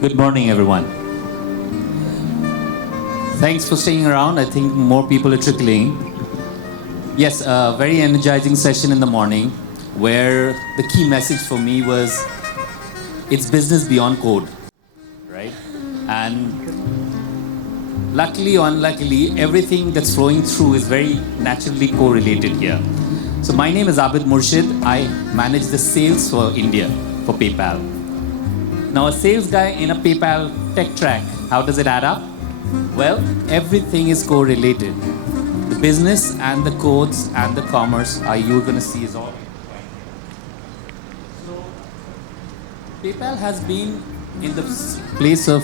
Good morning, everyone. Thanks for staying around. I think more people are trickling. Yes, a very energizing session in the morning where the key message for me was it's business beyond code, right? And luckily or unluckily, everything that's flowing through is very naturally correlated here. So my name is Abid Murshid. I manage the sales for India for PayPal. Now, a sales guy in a PayPal tech track, how does it add up? Well, everything is correlated. The business and the codes and the commerce you're going to see is all. So, PayPal has been in the place of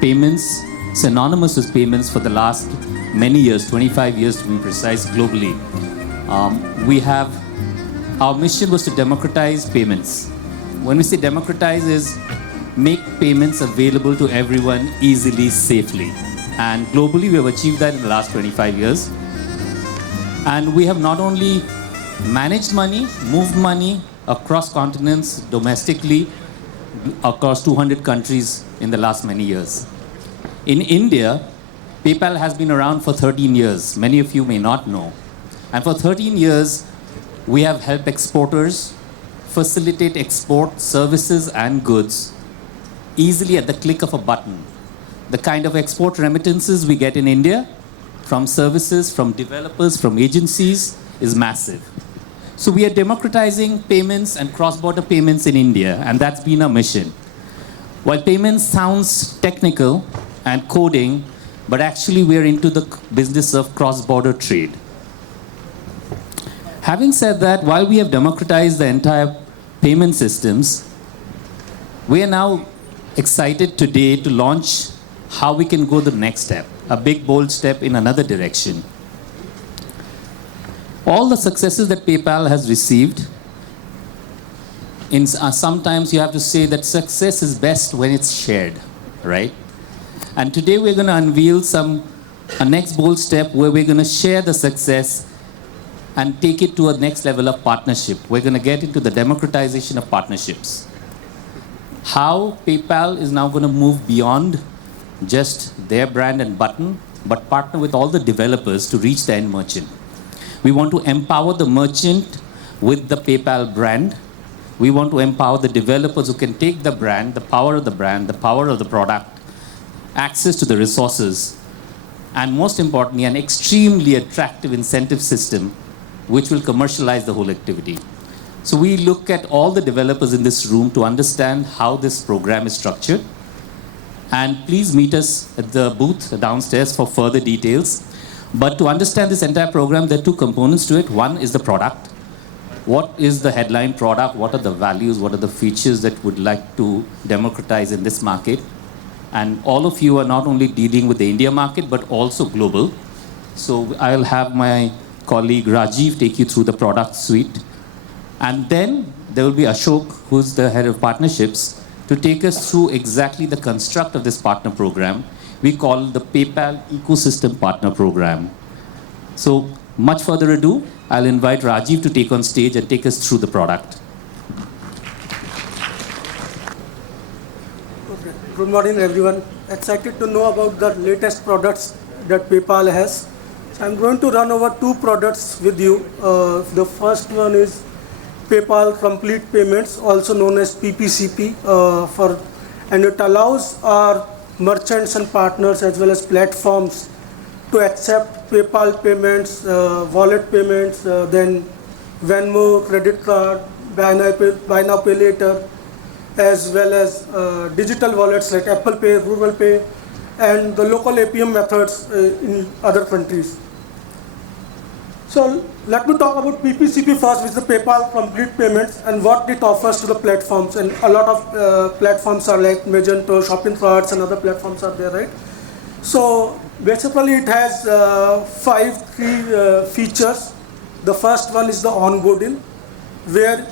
payments, synonymous with payments for the last many years, 25 years to be precise, globally. Our mission was to democratize payments. When we say democratize is make payments available to everyone easily, safely. And globally, we have achieved that in the last 25 years. And we have not only managed money, moved money across continents, domestically, across 200 countries in the last many years. In India, PayPal has been around for 13 years. Many of you may not know. And for 13 years, we have helped exporters facilitate export services and goods easily at the click of a button. The kind of export remittances we get in India from services, from developers, from agencies is massive. So we are democratizing payments and cross-border payments in India, and that's been our mission. While payments sounds technical and coding, but actually we're into the business of cross-border trade. Having said that, while we have democratized the entire payment systems, we are now excited today to launch how we can go the next step, a big, bold step in another direction. All the successes that PayPal has received, sometimes you have to say that success is best when it's shared, right? And today we're going to unveil a next bold step where we're going to share the success and take it to a next level of partnership. We're going to get into the democratization of partnerships. How PayPal is now going to move beyond just their brand and button, but partner with all the developers to reach the end merchant. We want to empower the merchant with the PayPal brand. We want to empower the developers who can take the brand, the power of the brand, the power of the product, access to the resources, and most importantly, an extremely attractive incentive system which will commercialize the whole activity. So we look at all the developers in this room to understand how this program is structured. And please meet us at the booth downstairs for further details. But to understand this entire program, there are two components to it. One is the product. What is the headline product? What are the values? What are the features that would like to democratize in this market? And all of you are not only dealing with the India market, but also global. So I'll have my colleague Rajiv take you through the product suite. And then there will be Ashok, who's the head of partnerships, to take us through exactly the construct of this partner program. We call the PayPal Ecosystem Partner Program. So much further ado, I'll invite Rajiv to take on stage and take us through the product. Okay. Good morning, everyone. Excited to know about the latest products that PayPal has. So I'm going to run over two products with you. The first one is PayPal Complete Payments, also known as PPCP, and it allows our merchants and partners as well as platforms to accept PayPal payments, wallet payments, then Venmo, credit card, buy now pay later, as well as digital wallets like Apple Pay, Google Pay, and the local APM methods in other countries. So let me talk about PPCP first, which is the PayPal Complete Payments, and what it offers to the platforms. And a lot of platforms are like Magento, shopping carts, and other platforms are there, right? So basically, it has five key features. The first one is the onboarding, where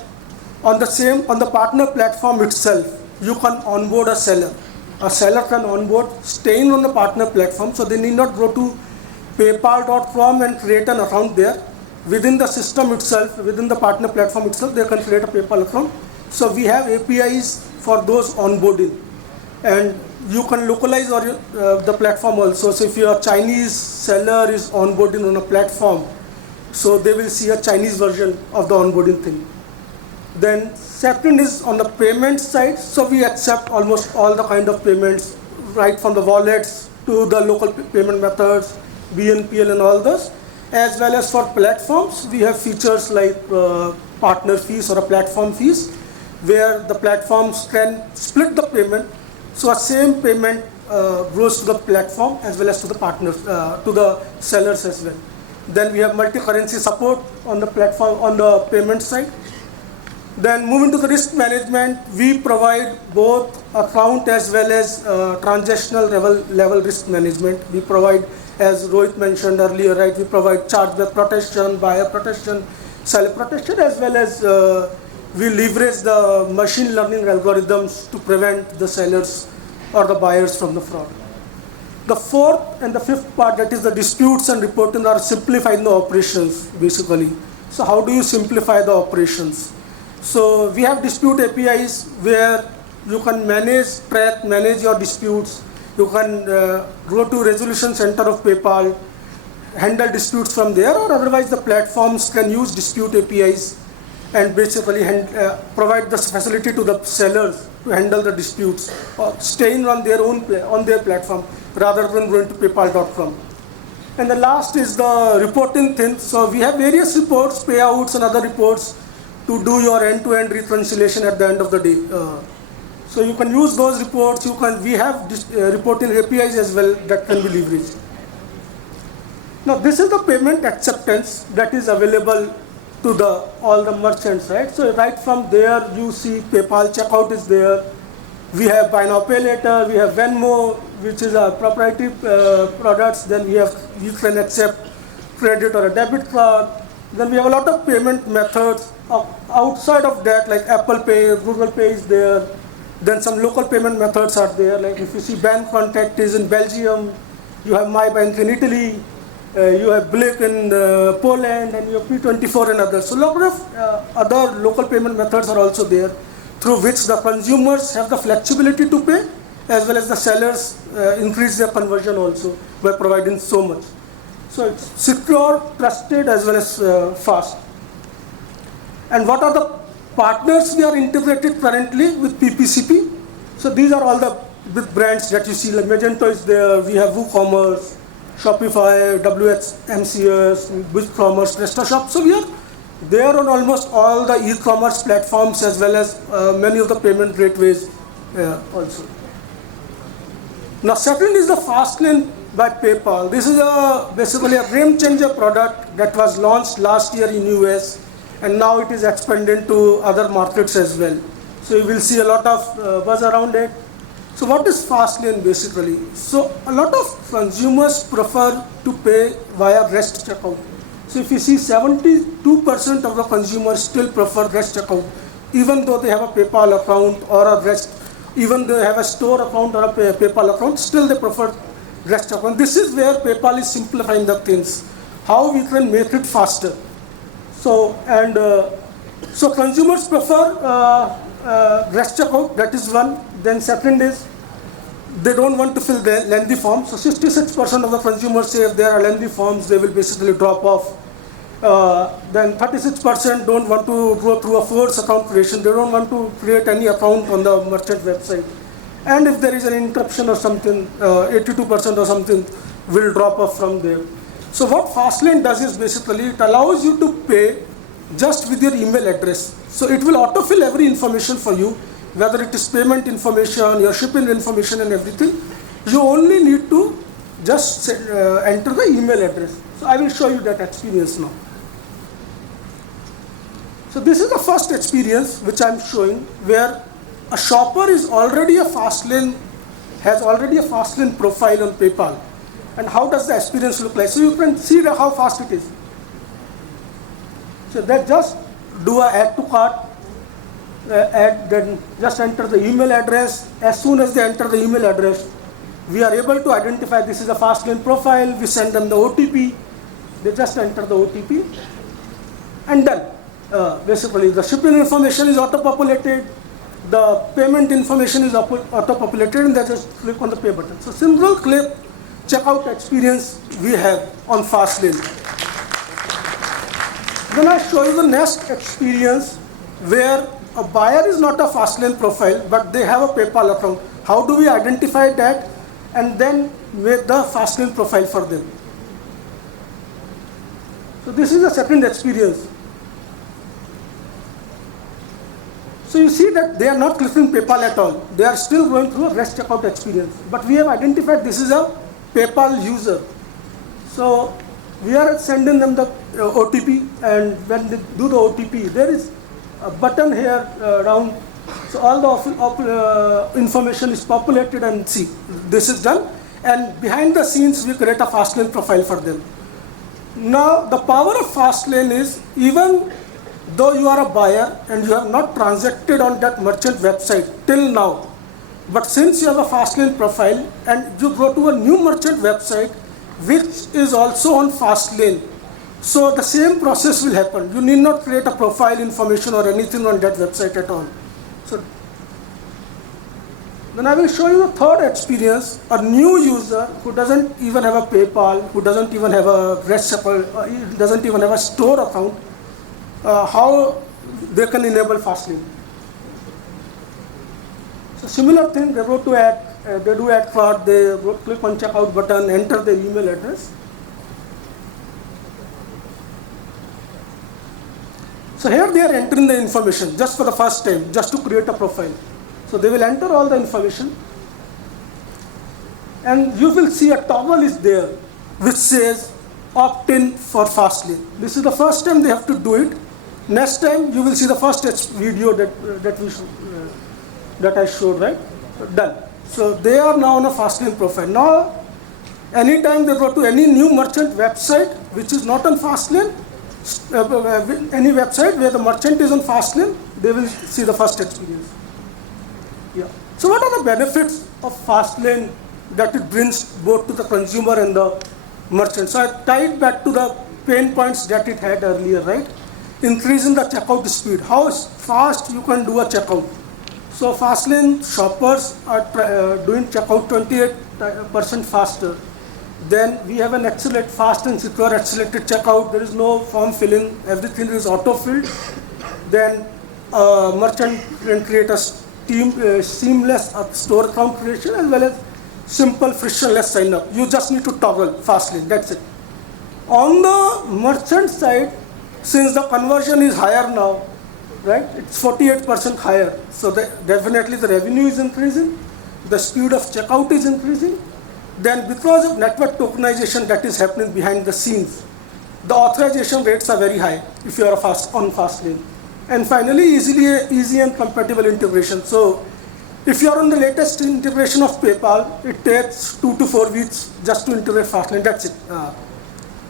on the partner platform itself, you can onboard a seller. A seller can onboard staying on the partner platform, so they need not go to paypal.com and create an account there. Within the system itself, within the partner platform itself, they can create a PayPal account. So we have APIs for those onboarding. And you can localize the platform also. So if your Chinese seller is onboarding on a platform, so they will see a Chinese version of the onboarding thing. Then second is on the payment side. So we accept almost all the kind of payments, right from the wallets to the local payment methods, BNPL and all those. As well as for platforms, we have features like partner fees or a platform fees, where the platforms can split the payment. So a same payment goes to the platform as well as to the partners, to the sellers as well. Then we have multi-currency support on the platform, on the payment side. Then moving to the risk management, we provide both account as well as transactional level risk management. We provide, as Rohit mentioned earlier, right, we provide chargeback protection, buyer protection, seller protection, as well as we leverage the machine learning algorithms to prevent the sellers or the buyers from the fraud. The fourth and the fifth part, that is the disputes and reporting, are simplifying the operations basically. So how do you simplify the operations? So we have dispute APIs where you can manage your disputes. You can go to resolution center of PayPal, handle disputes from there, or otherwise the platforms can use dispute APIs and basically provide the facility to the sellers to handle the disputes or staying on their own on their platform rather than going to paypal.com. And the last is the reporting thing. So we have various reports, payouts and other reports to do your end-to-end reconciliation at the end of the day. So you can use those reports. We have reporting APIs as well that can be leveraged. Now this is the payment acceptance that is available to all the merchants, right? So right from there you see PayPal checkout is there. We have buy now pay later. We have Venmo, which is a proprietary products. Then we can accept credit or a debit card. Then we have a lot of payment methods. Outside of that, like Apple Pay, Google Pay is there. Then some local payment methods are there. Like if you see bank contact is in Belgium, you have My Bank in Italy, you have Blip in Poland, and you have P24 and others. So a lot of other local payment methods are also there, through which the consumers have the flexibility to pay, as well as the sellers increase their conversion also by providing so much. So it's secure, trusted, as well as fast. And what are the partners we are integrated currently with PPCP? So these are all the big brands that you see, like Magento is there, we have WooCommerce, Shopify, WHMCS, BigCommerce, PrestaShop. So we are there on almost all the e-commerce platforms as well as many of the payment gateways also. Now second is the Fastlane by PayPal. This is basically a game changer product that was launched last year in US, and now it is expanded to other markets as well. So you will see a lot of buzz around it. So what is Fastlane basically? So a lot of consumers prefer to pay via REST checkout. So if you see 72% of the consumers still prefer REST checkout, even though they have a PayPal account or a REST, even though they have a store account or a PayPal account, still they prefer REST account. This is where PayPal is simplifying the things, how we can make it faster. So consumers prefer REST checkout, that is one. Then second is they don't want to fill the lengthy forms. So 66% of the consumers say if there are lengthy forms, they will basically drop off. Then 36% don't want to go through a forced account creation. They don't want to create any account on the merchant website. And if there is an interruption or something, 82% or something will drop off from there. So what Fastlane does is basically it allows you to pay just with your email address. So it will autofill every information for you, whether it is payment information, your shipping information and everything. You only need to just enter the email address. So I will show you that experience now. So this is the first experience which I am showing, where a shopper is already a Fastlane, has already a Fastlane profile on PayPal. And how does the experience look like? So you can see how fast it is. So they just do a add to cart, then just enter the email address. As soon as they enter the email address, we are able to identify this is a Fastlane profile. We send them the OTP. They just enter the OTP, and then basically the shipping information is auto-populated. the payment information is auto-populated, and they just click on the pay button. So simple click checkout experience we have on Fastlane. Then I show you the next experience where a buyer is not a Fastlane profile, but they have a PayPal account. How do we identify that and then make the Fastlane profile for them? So this is the second experience. So you see that they are not clicking PayPal at all. They are still going through a REST checkout experience. But we have identified this is a PayPal user. So we are sending them the OTP, and when they do the OTP, there is a button here down. So all the information is populated, and see, this is done. And behind the scenes, we create a Fastlane profile for them. Now, the power of Fastlane is, even though you are a buyer and you have not transacted on that merchant website till now, but since you have a Fastlane profile and you go to a new merchant website which is also on Fastlane, so the same process will happen. You need not create a profile information or anything on that website at all. So then I will show you the third experience, a new user who doesn't even have a PayPal, who doesn't even have a doesn't even have a store account, how they can enable Fastlane. So similar thing, they go to add, they do add cart, they click on checkout button, enter the email address. So here they are entering the information just for the first time, just to create a profile. So they will enter all the information, and you will see a toggle is there which says opt in for Fastlane. This is the first time they have to do it. Next time you will see the first video that I showed, right? Done. So they are now on a Fastlane profile. Now, anytime they go to any new merchant website which is not on Fastlane, any website where the merchant is on Fastlane, they will see the first experience. Yeah. So what are the benefits of Fastlane that it brings both to the consumer and the merchant? So I tied back to the pain points that it had earlier, right? Increasing the checkout speed. How fast you can do a checkout. So Fastlane shoppers are doing checkout 28% faster. Then we have an fast and secure accelerated checkout. There is no form filling. Everything is auto-filled. Then merchant can create a seamless store account creation as well as simple frictionless sign up. You just need to toggle Fastlane. That's it. On the merchant side, since the conversion is higher now, right? It's 48% higher. So definitely the revenue is increasing. The speed of checkout is increasing. Then because of network tokenization that is happening behind the scenes, the authorization rates are very high if you are on Fastlane. And finally, easy and compatible integration. So if you are on the latest integration of PayPal, it takes 2 to 4 weeks just to integrate Fastlane. That's it.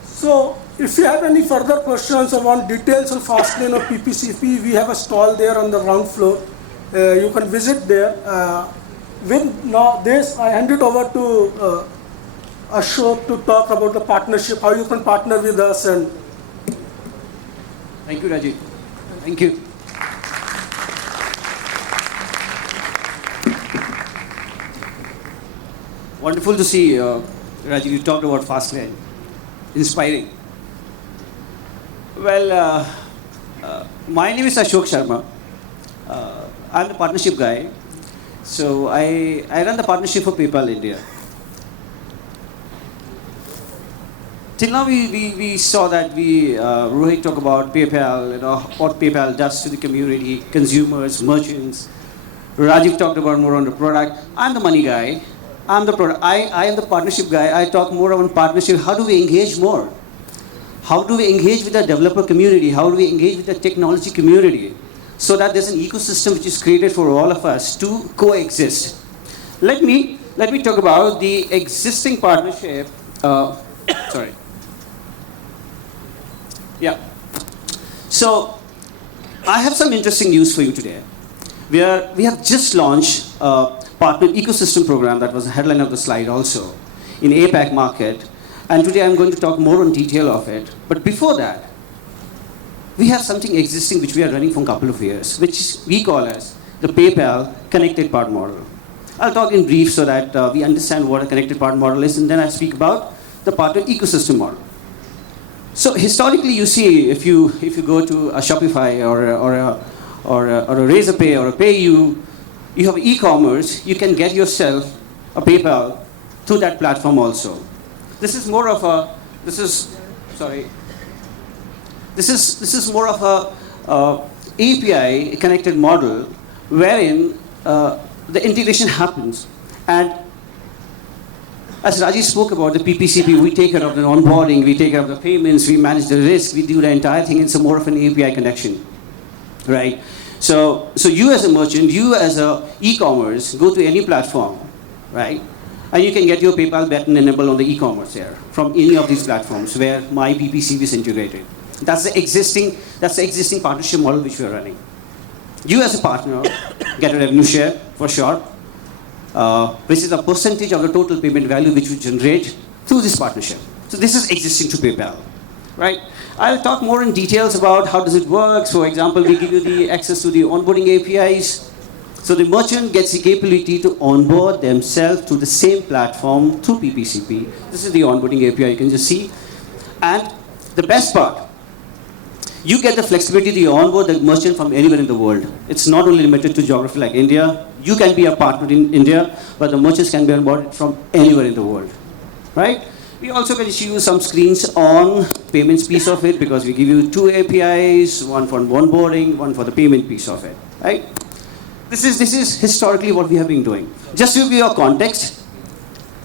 So if you have any further questions or want details on Fastlane or PPCP, we have a stall there on the ground floor. You can visit there. With now this, I hand it over to Ashok to talk about the partnership, how you can partner with us. And thank you, Rajiv. Thank you. Wonderful to see, Rajiv, you talked about Fastlane. Inspiring. Well, my name is Ashok Sharma. I'm the partnership guy. So I run the partnership for PayPal India. Till now we saw that Rohit talked about PayPal, what PayPal does to the community, consumers, merchants. Rajiv talked about more on the product. I'm the money guy. I'm the product. I am the partnership guy. I talk more on partnership. How do we engage more? How do we engage with the developer community? How do we engage with the technology community? So that there's an ecosystem which is created for all of us to coexist. Let me talk about the existing partnership. Sorry. Yeah. So I have some interesting news for you today. We have just launched a partner ecosystem program that was the headline of the slide also in APAC market. And today I'm going to talk more in detail of it. But before that, we have something existing which we are running for a couple of years, which we call as the PayPal connected part model. I'll talk in brief so that we understand what a connected part model is, and then I'll speak about the partner ecosystem model. So historically, you see, if you go to a Shopify or a Razorpay or a PayU, you have e-commerce, you can get yourself a PayPal through that platform also. This is more of a API connected model wherein the integration happens. And as Rajesh spoke about the PPCP, we take care of the onboarding, we take care of the payments, we manage the risk, we do the entire thing. It's more of an API connection, right? So you as a merchant, you as a e-commerce, go to any platform, right? And you can get your PayPal button enabled on the e-commerce there from any of these platforms where my PPCP is integrated. That's the existing partnership model which we are running. You as a partner get a revenue share for sure, which is a percentage of the total payment value which we generate through this partnership. So this is existing to PayPal, right? I'll talk more in details about how does it work. For example, we give you the access to the onboarding APIs. So the merchant gets the capability to onboard themselves to the same platform through PPCP. This is the onboarding API, you can just see. And the best part, you get the flexibility to onboard the merchant from anywhere in the world. It's not only limited to geography like India. You can be a partner in India, but the merchants can be onboarded from anywhere in the world, right? We also can use some screens on payments piece of it because we give you two APIs, one for onboarding, one for the payment piece of it, right? This is historically what we have been doing. Just to give you a context,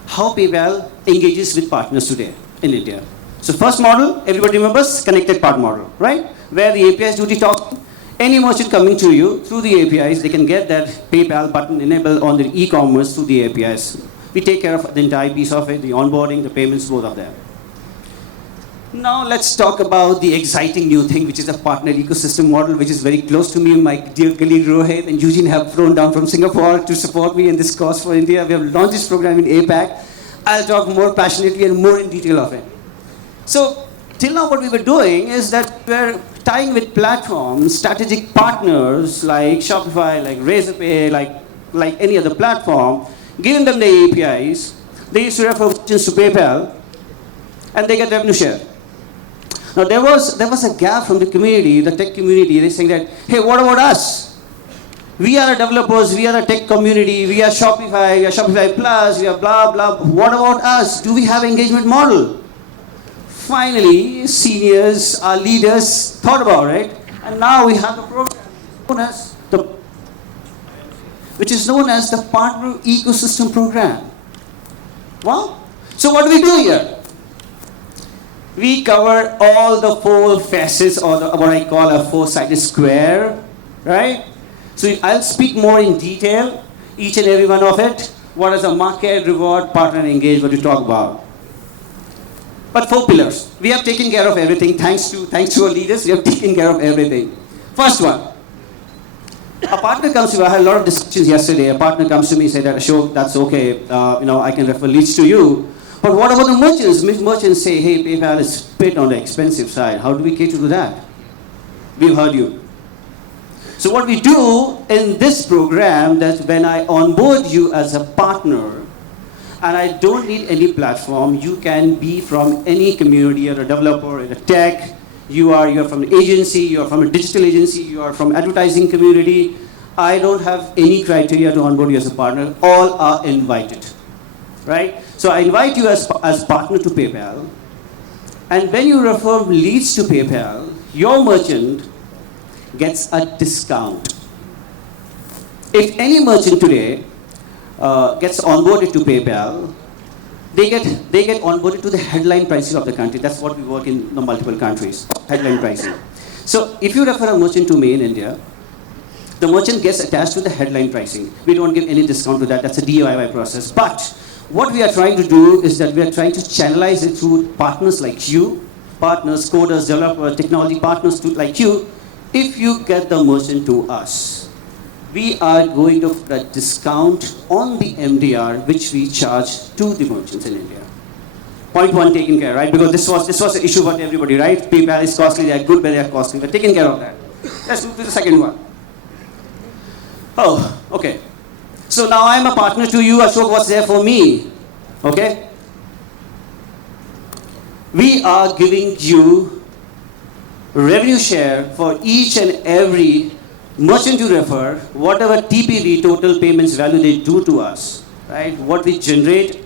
how PayPal engages with partners today in India. So first model, everybody remembers, connected part model, right? Where the APIs do the talking. Any merchant coming to you through the APIs, they can get that PayPal button enabled on the e-commerce through the APIs. We take care of the entire piece of it, the onboarding, the payments, both of them. Now let's talk about the exciting new thing, which is the partner ecosystem model, which is very close to me. My dear colleague Rohit and Eugene have flown down from Singapore to support me in this cause for India. We have launched this program in APAC. I'll talk more passionately and more in detail of it. So till now what we were doing is that we're tying with platforms, strategic partners like Shopify, like Razorpay, like any other platform, giving them the APIs. They used to refer merchants to PayPal, and they get revenue share. Now there was a gap from the community, the tech community. They're saying that, hey, what about us? We are developers, we are a tech community, we are Shopify Plus, we are blah, blah. What about us? Do we have engagement model? Finally, seniors, our leaders thought about it, and now we have the program which is known as the Partner Ecosystem Program. Well, so what do we do here? We cover all the four facets, or what I call a four-sided square, right? So I'll speak more in detail, each and every one of it. What is the market, reward, partner, and engage, what we talk about. But four pillars. We have taken care of everything. Thanks to our leaders, we have taken care of everything. First one. A partner comes to me. I had a lot of discussions yesterday. A partner comes to me and said, Ashok, that's okay. I can refer leads to you. But what about the merchants? Merchants say, hey, PayPal is a bit on the expensive side. How do we cater to that? We've heard you. So what we do in this program, that when I onboard you as a partner, and I don't need any platform, you can be from any community, or a developer, or a tech, you're from an agency, you're from a digital agency, you are from advertising community. I don't have any criteria to onboard you as a partner. All are invited, right? So I invite you as partner to PayPal. And when you refer leads to PayPal, your merchant gets a discount. If any merchant today gets onboarded to PayPal, they get onboarded to the headline pricing of the country. That's what we work in the multiple countries, headline pricing. So if you refer a merchant to me in India, the merchant gets attached to the headline pricing. We don't give any discount to that. That's a DIY process. But what we are trying to do is that we are trying to channelize it through partners like you, partners, coders, developers, technology partners like you. If you get the merchant to us, we are going to put a discount on the MDR which we charge to the merchants in India. Point one taken care, right? Because this was an issue for everybody, right? PayPal is costly, they are good, but they are costly. We're taking care of that. Let's move to the second one. Oh, okay. So now I'm a partner to you, Ashok was there for me. Okay? We are giving you revenue share for each and every merchant you refer, whatever TPV, total payments value they do to us, right? What we generate,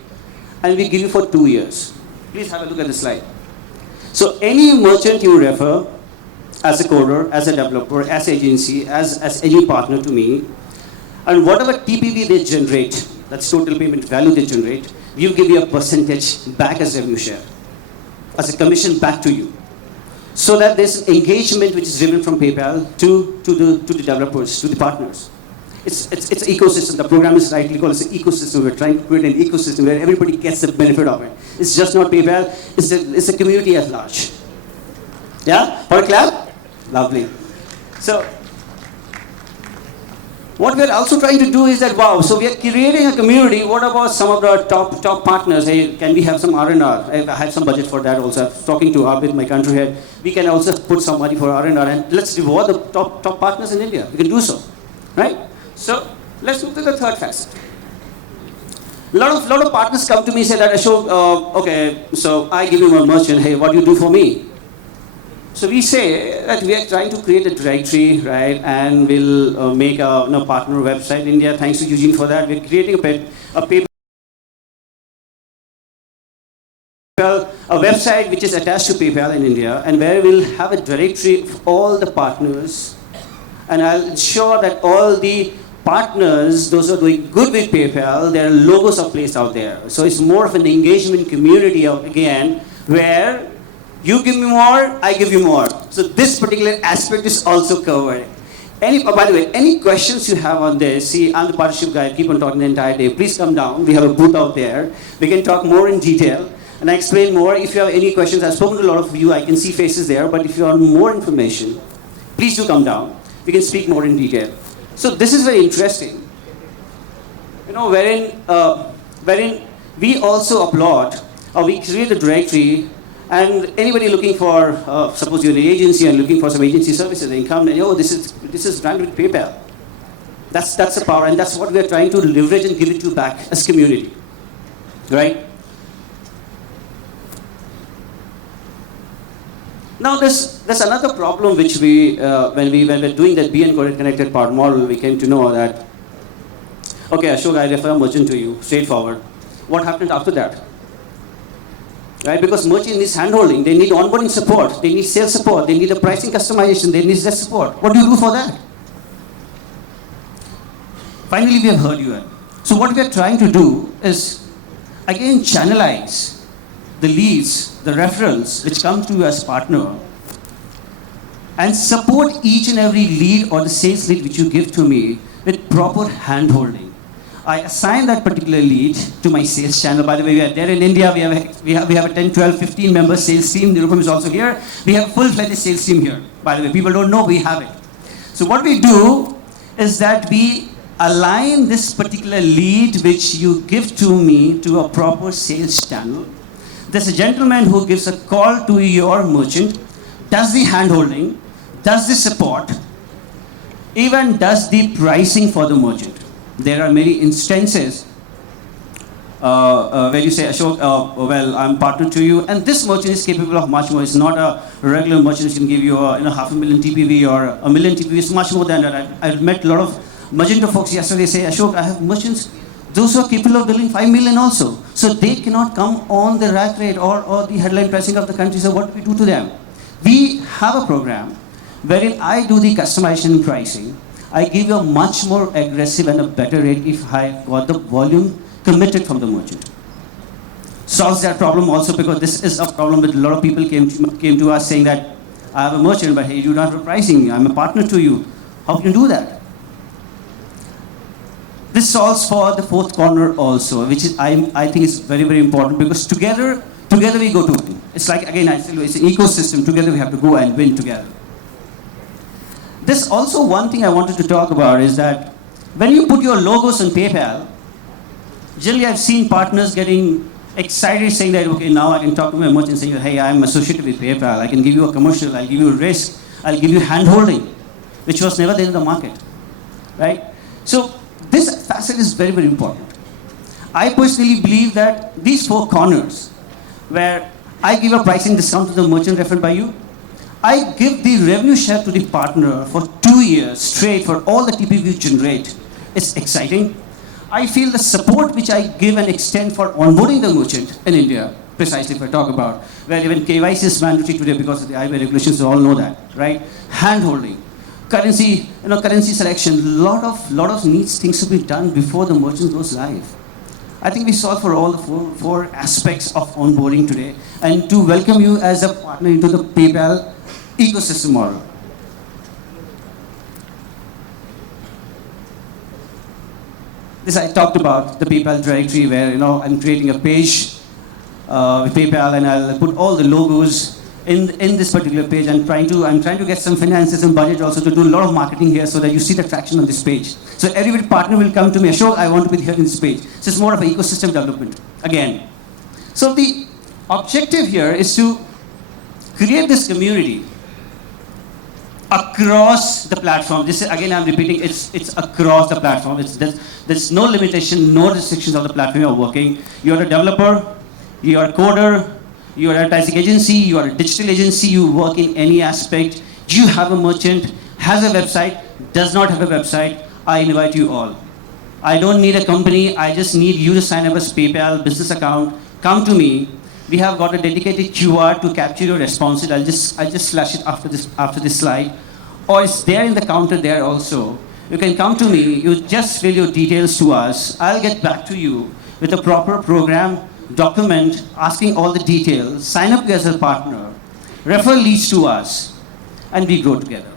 and we give you for 2 years. Please have a look at the slide. So any merchant you refer, as a coder, as a developer, as agency, as any partner to me, and whatever TPV they generate, that's total payment value they generate, we give you a percentage back as revenue share, as a commission back to you. So that there's engagement which is driven from PayPal to the developers, to the partners. It's an ecosystem. The program is rightly called as an ecosystem. We're trying to create an ecosystem where everybody gets the benefit of it. It's just not PayPal, it's a community at large. Yeah? For a clap? Lovely. So, what we're also trying to do is that, wow, so we are creating a community. What about some of the top partners? Hey, can we have some R&R? I have some budget for that also. I was talking to Abid, my country head. We can also put some money for R&R, and let's reward the top partners in India. We can do so, right? So let's move to the third facet. A lot of partners come to me and say that, Ashok, okay, so I give you a merchant. Hey, what do you do for me? So we say that we are trying to create a directory, right, and we'll make a partner website in India. Thanks to Eugene for that. We're creating a website which is attached to PayPal in India, and where we'll have a directory of all the partners, and I'll ensure that all the partners, those who are doing good with PayPal, their logos are placed out there. So it's more of an engagement community again, where you give me more, I give you more. So this particular aspect is also covered. By the way, any questions you have on this, see, I'm the partnership guy, I keep on talking the entire day. Please come down, we have a booth out there. We can talk more in detail, and I explain more. If you have any questions, I've spoken to a lot of you, I can see faces there, but if you want more information, please do come down. We can speak more in detail. So this is very interesting. You know, wherein we also applaud, or we create a directory. And anybody looking for, suppose you're an agency and looking for some agency services, they come and, oh, this is run with PayPal. That's the power, and that's what we're trying to leverage and give it to back as community, right? Now there's another problem which when we're doing that BN connected part model, we came to know that, okay, Ashok, I refer a merchant to you, straightforward. What happened after that? Right? Because merchant needs handholding, they need onboarding support, they need sales support, they need a pricing customization, they need sales support. What do you do for that? Finally, we have heard you. So what we are trying to do is, again, channelize the leads, the referrals, which come to you as partner, and support each and every lead or the sales lead which you give to me with proper handholding. I assign that particular lead to my sales channel. By the way, we are there in India. We have a 10, 12, 15 member sales team. Nirupam is also here. We have a full-fledged sales team here. By the way, people don't know we have it. So what we do is that we align this particular lead which you give to me to a proper sales channel. There's a gentleman who gives a call to your merchant, does the handholding, does the support, even does the pricing for the merchant. There are many instances where you say, Ashok, well, I'm partner to you, and this merchant is capable of much more. It's not a regular merchant who can give you $500,000 TPV or $1 million TPV. It's much more than that. I've met a lot of Magento folks yesterday say, Ashok, I have merchants, those who are capable of billing 5 million also. So they cannot come on the rack rate or the headline pricing of the country. So what do we do to them? We have a program wherein I do the customization and pricing. I give you a much more aggressive and a better rate if I got the volume committed from the merchant. Solves that problem also, because this is a problem that a lot of people came to us saying that I have a merchant, but hey, you don't have pricing. I'm a partner to you. How can you do that? This solves for the fourth corner also, which is I think is very, very important, because together we go to win. It's like, again, I tell you, it's an ecosystem. Together we have to go and win together. There's also one thing I wanted to talk about is that when you put your logos on PayPal, generally I've seen partners getting excited saying that, okay, now I can talk to my merchant saying, hey, I'm associated with PayPal. I can give you a commercial, I'll give you a risk, I'll give you hand-holding, which was never there in the market, right? So this facet is very, very important. I personally believe that these 4 corners, where I give a pricing discount to the merchant referred by you, I give the revenue share to the partner for 2 years straight for all the TPV you generate. It's exciting. I feel the support which I give and extend for onboarding the merchant in India, precisely if I talk about, where even KYC is mandatory today because of the IBA regulations, you all know that, right? Hand-holding, currency, currency selection, lot of needs things to be done before the merchant goes live. I think we solve for all the four aspects of onboarding today, and to welcome you as a partner into the PayPal ecosystem model. This I talked about the PayPal directory, where I'm creating a page with PayPal, and I'll put all the logos in this particular page. I'm trying to get some finances and budget also to do a lot of marketing here, so that you see the traction on this page. So every partner will come to me, Ashok, I want to be here in this page. So it's more of an ecosystem development again. So the objective here is to create this community across the platform. This is, again, I'm repeating, it's across the platform. There's no limitation, no restrictions of the platform you're working. You're a developer, you're a coder, you're an advertising agency, you are a digital agency, you work in any aspect. You have a merchant, has a website, does not have a website, I invite you all. I don't need a company, I just need you to sign up as PayPal business account. Come to me. We have got a dedicated QR to capture your responses. I'll just flash it after this slide. Or it's there in the counter there also. You can come to me, you just fill your details to us. I'll get back to you with a proper program, document, asking all the details, sign up as a partner, refer leads to us, and we grow together.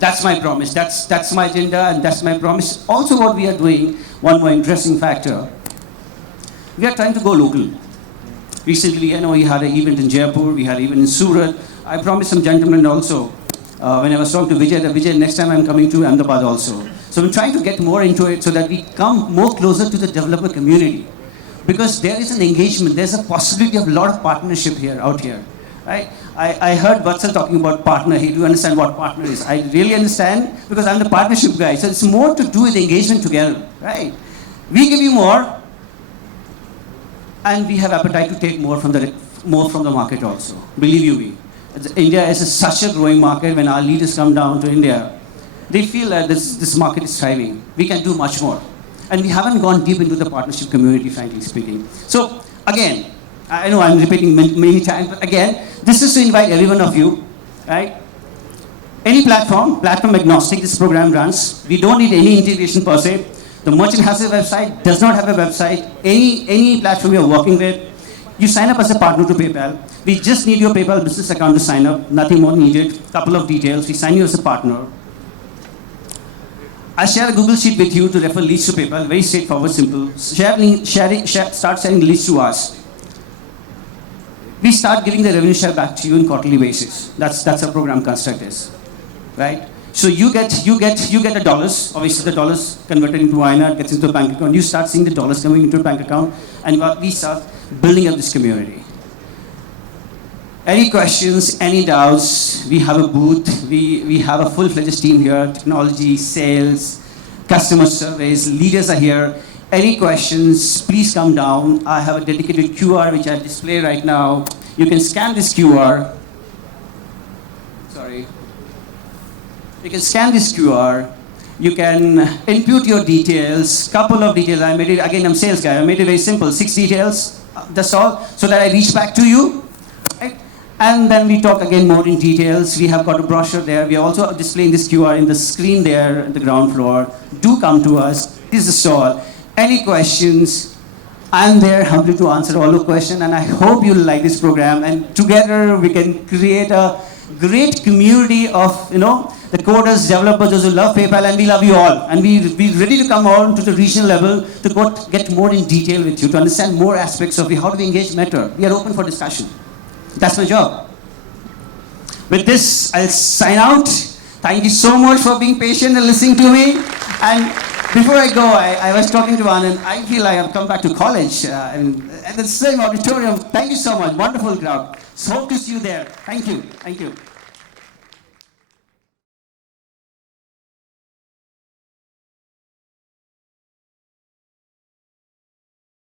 That's my promise. That's my agenda, and that's my promise. Also what we are doing, one more interesting factor, we are trying to go local. Recently, we had an event in Jaipur, we had an event in Surat. I promised some gentlemen also, when I was talking to Vijay, next time I'm coming to Ahmedabad also. So I'm trying to get more into it so that we come more closer to the developer community. Because there is an engagement, there's a possibility of a lot of partnership out here, right? I heard Vatsal talking about partner. Do you understand what partner is? I really understand, because I'm the partnership guy. So it's more to do with engagement together, right? We give you more, and we have appetite to take more from the market also. Believe you me, India is such a growing market. When our leaders come down to India, they feel that this market is thriving. We can do much more. And we haven't gone deep into the partnership community, frankly speaking. So again, I know I'm repeating many times, but again, this is to invite every one of you, right? Any platform agnostic, this program runs. We don't need any integration per se. The merchant has a website, does not have a website, any platform you're working with, you sign up as a partner to PayPal. We just need your PayPal business account to sign up, nothing more needed, couple of details, we sign you as a partner. I'll share a Google Sheet with you to refer leads to PayPal, very straightforward, simple. Start sending leads to us. We start giving the revenue share back to you on quarterly basis. That's our program construct is, right? So you get the dollars. Obviously, the dollars converted into INR gets into a bank account. You start seeing the dollars coming into a bank account, and we start building up this community. Any questions, any doubts? We have a booth. We have a full-fledged team here. Technology, sales, customer service, leaders are here. Any questions? Please come down. I have a dedicated QR which I display right now. You can scan this QR. Sorry. You can scan this QR, you can input your details, couple of details. I made it, again, I'm a sales guy, I made it very simple, 6 details, that's all, so that I reach back to you, right? And then we talk again more in details. We have got a brochure there. We are also displaying this QR in the screen there at the ground floor. Do come to us, this is the stall. Any questions, I'm there happy to answer all your questions, and I hope you'll like this program, and together we can create a great community of, the coders, developers, those who love PayPal, and we love you all. And we're ready to come on to the regional level to get more in detail with you, to understand more aspects of how do we engage better. We are open for discussion. That's my job. With this, I'll sign out. Thank you so much for being patient and listening to me. And before I go, I was talking to Anand. I feel like I've come back to college and at the same auditorium. Thank you so much. Wonderful crowd. So hope to see you there. Thank you. Thank you.